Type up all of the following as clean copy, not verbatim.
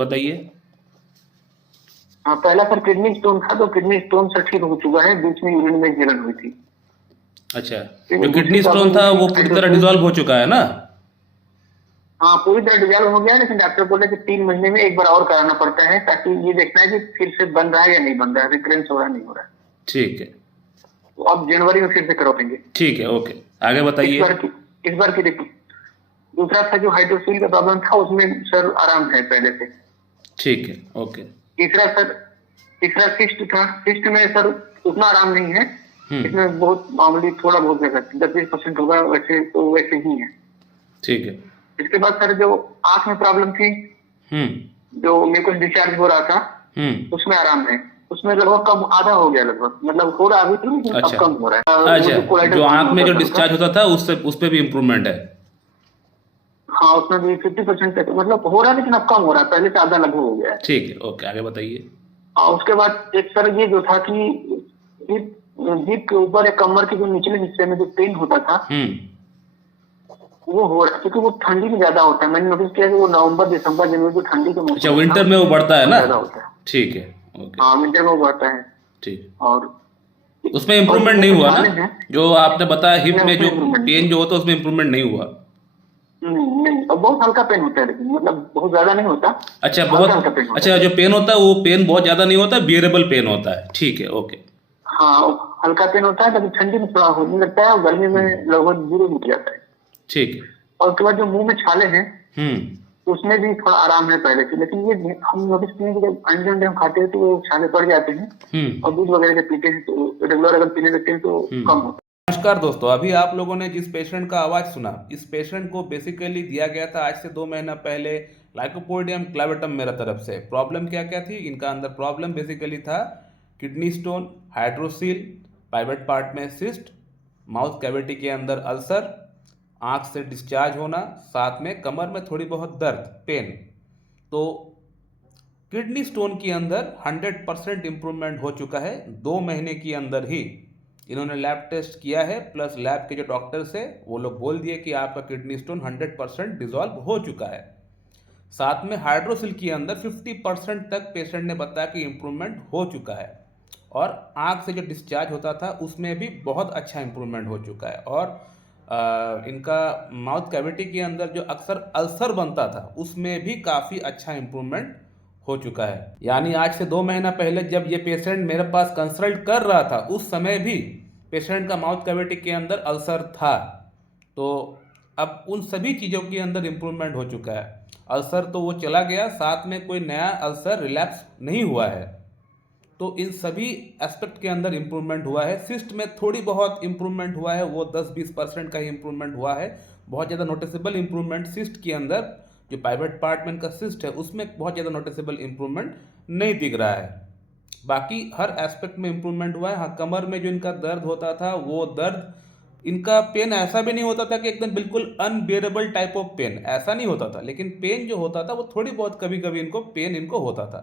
बताइए। हाँ, पहला सर किडनी स्टोन था, तो किडनी स्टोन से ठीक हो चुका है, बीच में यूरिन में जलन हुई थी। अच्छा, ठीक है, जो दूसरी किडनी स्टोन प्रॉब्लम था ये थी वो पूरी तरह हाइड्रोसिल। डिसॉल्व हो चुका है ना? हाँ, पूरी तरह डिजॉल्व हो गया है, लेकिन डॉक्टर बोले कि 3 महीने में एक बार और कराना पड़ता है, ताकि ये देखना है कि फिर से बन रहा है या नहीं बन रहा है, रिकरेंस हो रहा है नहीं हो रहा है। ठीक है, तो अब जनवरी में फिर से करवाएंगे। ठीक है, ओके, आगे इस बताइए। बार की इस बार की रिपोर्ट। दूसरा था जो हाइड्रोसिल का प्रॉब्लम था, उसमें सर आराम है पहले से। ठीक है, ओके। तीसरा सर तीसरा सिस्ट था, सिस्ट में सर उतना आराम नहीं है। हम्म। इसमें बहुत मामूली थोड़ा बहुत जगह 10-20% होगा, वैसे तो वैसे ही है। ठीक है। इसके बाद सर जो आंख में प्रॉब्लम थी, हम्म। जो म्यूकस डिस्चार्ज हो रहा था, हम्म। उसमें आराम है। उसमें लगभग कम आधा हो गया, लगभग मतलब हो रहा अभी तो, लेकिन अब अच्छा, कम हो रहा है। वो अच्छा, जो कोलाइडल जो फॉर्म आंख में होता जो था उनका, डिस्चार्ज होता था उससे उस पे भी इम्प्रूवमेंट है? हाँ उसमें भी 50% तक मतलब हो रहा है, लेकिन अब कम हो रहा है, पहले से आधा लगभग हो गया है। ठीक है, ओके, आगे बताइए। और उसके बाद एक सर ये जो था कि जीभ जीभ के ऊपर या कमर के जो निचले हिस्से में जो पेन होता था, वो हो रहा है, क्योंकि वो ठंडी में ज्यादा होता है। मैंने नोटिस किया कि वो नवंबर दिसंबर जनवरी जो ठंडी का अच्छा, मौसम होता विंटर है में वो बढ़ता है उसमें ना? ज्यादा होता है। ठीक है, ओके, हाँ, विंटर में वो बढ़ता है। ठीक। और उसमें और जो इम्प्रूवमेंट मुंह नहीं में हुआ ना? छाले हैं, जो आपने बताया हिप नहीं में उसमें जो इम्प्रूवमेंट नहीं पेन हुआ। जो होता है उसमें इम्प्रूवमेंट नहीं हुआ? नहीं, और बहुत हल्का पेन होता है, लेकिन मतलब बहुत ज्यादा नहीं होता, अच्छा, हल्का हल्का बहुत पेन होता अच्छा, है। जो पेन होता है वो पेन बहुत ज़्यादा नहीं होता, बियरेबल पेन होता है, ठीक है, ओके। हाँ, हल्का पेन होता है, लेकिन ठंडी में थोड़ा होने लगता है, और गर्मी में लगभग 0 मिट जाता है। ठीक है। और उसके बाद जो मुंह में छाले हैं, हम्म। उसमें भी थोड़ा आराम है पहले से, लेकिन ये हम नोटिस किए कि जब अंडे अंडे हम खाते हैं तो वो छाले पड़ जाते हैं, और दूध वगैरह के पीते हैं तो रेगुलर अगर पीने लगते हैं तो कम होता नमस्कार दोस्तों, अभी आप लोगों ने जिस पेशेंट का आवाज़ सुना, इस पेशेंट को बेसिकली दिया गया था आज से 2 महीना पहले लाइकोपोडियम क्लेवेटम मेरा तरफ से। प्रॉब्लम क्या क्या थी इनका? अंदर प्रॉब्लम बेसिकली था kidney stone, hydrocele, private part में सिस्ट, माउथ कैविटी के अंदर अल्सर, आँख से डिस्चार्ज होना, साथ में कमर में थोड़ी बहुत दर्द, पेन। तो किडनी स्टोन के अंदर 100% इम्प्रूवमेंट हो चुका है 2 महीने के अंदर ही। इन्होंने लैब टेस्ट किया है, प्लस लैब के जो डॉक्टर्स है वो लोग बोल दिए कि आपका किडनी स्टोन 100% डिजॉल्व हो चुका है। साथ में हाइड्रोसिल के अंदर 50% तक पेशेंट ने बताया कि इम्प्रूवमेंट हो चुका है, और आँख से जो डिस्चार्ज होता था उसमें भी बहुत अच्छा इम्प्रूवमेंट हो चुका है। और इनका माउथ कैविटी के अंदर जो अक्सर अल्सर बनता था उसमें भी काफ़ी अच्छा इम्प्रूवमेंट हो चुका है। यानी आज से 2 महीना पहले जब ये पेशेंट मेरे पास कंसल्ट कर रहा था उस समय भी पेशेंट का माउथ कैविटी के अंदर अल्सर था। तो अब उन सभी चीज़ों के अंदर इम्प्रूवमेंट हो चुका है। अल्सर तो वो चला गया, साथ में कोई नया अल्सर रिलैप्स नहीं हुआ है। तो इन सभी एस्पेक्ट के अंदर इम्प्रूवमेंट हुआ है। सिस्ट में थोड़ी बहुत इम्प्रूवमेंट हुआ है, वो 10-20% का ही इम्प्रूवमेंट हुआ है। बहुत ज़्यादा नोटिसेबल इम्प्रूवमेंट सिस्ट के अंदर, जो प्राइवेट पार्ट में इनका सिस्ट है उसमें बहुत ज़्यादा नोटिसेबल इम्प्रूवमेंट नहीं दिख रहा है। बाकी हर एस्पेक्ट में इम्प्रूवमेंट हुआ है। हाँ, कमर में जो इनका दर्द होता था वो दर्द, इनका पेन ऐसा भी नहीं होता था कि एकदम बिल्कुल अनबियरेबल टाइप ऑफ पेन, ऐसा नहीं होता था, लेकिन पेन जो होता था वो थोड़ी बहुत कभी कभी इनको पेन इनको होता था।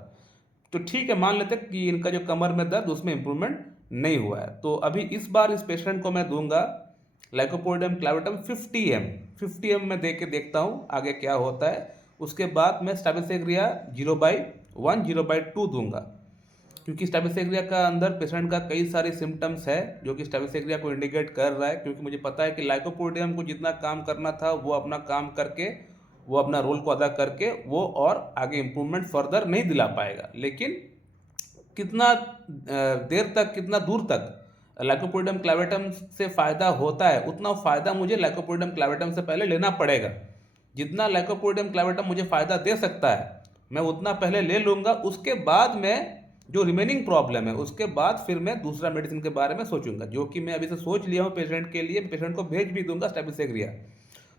तो ठीक है, मान लेते हैं कि इनका जो कमर में दर्द उसमें इम्प्रूवमेंट नहीं हुआ है। तो अभी इस बार इस पेशेंट को मैं दूंगा लाइकोपोडियम क्लेवेटम 50 ml में दे के देखता हूँ आगे क्या होता है। उसके बाद मैं स्टेबिसेग्रिया 0/1 0/2 दूंगा, क्योंकि स्टेबिसेग्रिया का अंदर पेशेंट का कई सारे सिम्टम्स है जो कि स्टेबिसेग्रिया को इंडिकेट कर रहा है। क्योंकि मुझे पता है कि लाइकोपोडियम को जितना काम करना था वो अपना काम करके, वो अपना रोल को अदा करके वो और आगे इम्प्रूवमेंट फर्दर नहीं दिला पाएगा। लेकिन कितना देर तक, कितना दूर तक लाइकोपोडियम क्लेवेटम से फ़ायदा होता है, उतना फ़ायदा मुझे लाइकोपोडियम क्लेवेटम से पहले लेना पड़ेगा। जितना लाइकोपोडियम क्लेवेटम मुझे फ़ायदा दे सकता है मैं उतना पहले ले लूँगा। उसके बाद मैं जो रिमेनिंग प्रॉब्लम है उसके बाद फिर मैं दूसरा मेडिसिन के बारे में सोचूंगा, जो कि मैं अभी से सोच लिया हूँ पेशेंट के लिए। पेशेंट को भेज भी दूंगा स्टेबिसेग्रिया,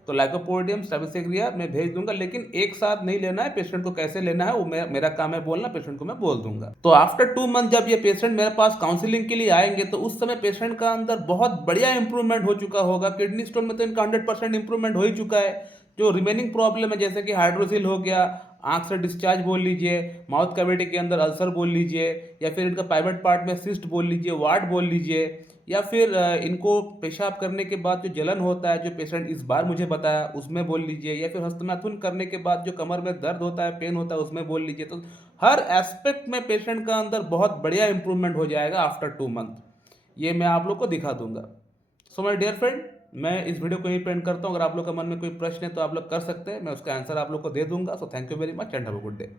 तो लाइकोपोडियम स्टेबिसेग्रिया मैं भेज दूंगा, लेकिन एक साथ नहीं लेना है। पेशेंट को कैसे लेना है वो मेरा काम है बोलना, पेशेंट को मैं बोल दूंगा। तो आफ्टर 2 मंथ जब ये पेशेंट मेरे पास काउंसलिंग के लिए आएंगे तो उस समय पेशेंट का अंदर बहुत बढ़िया इंप्रूवमेंट हो चुका होगा। किडनी स्टोन में तो इनका 100% इंप्रूवमेंट हो ही चुका है। जो रिमेनिंग प्रॉब्लम है जैसे कि हाइड्रोसिल हो गया, आंख से डिस्चार्ज बोल लीजिए, माउथ कैविटी के अंदर अल्सर बोल लीजिए, या फिर इनका प्राइवेट पार्ट में सिस्ट बोल लीजिए, वार्ड बोल लीजिए, या फिर इनको पेशाब करने के बाद जो जलन होता है जो पेशेंट इस बार मुझे बताया उसमें बोल लीजिए, या फिर हस्तनाथुन करने के बाद जो कमर में दर्द होता है, पेन होता है, उसमें बोल लीजिए। तो हर एस्पेक्ट में पेशेंट का अंदर बहुत बढ़िया इंप्रूवमेंट हो जाएगा आफ्टर 2 मंथ। ये मैं आप लोग को दिखा दूंगा। सो माय डियर फ्रेंड, मैं इस वीडियो को यहीं पे एंड करता हूँ। अगर आप लोग का मन में कोई प्रश्न है तो आप लोग कर सकते हैं, मैं उसका आंसर आप लोग को दे दूंगा। So thank you very much and have a good day.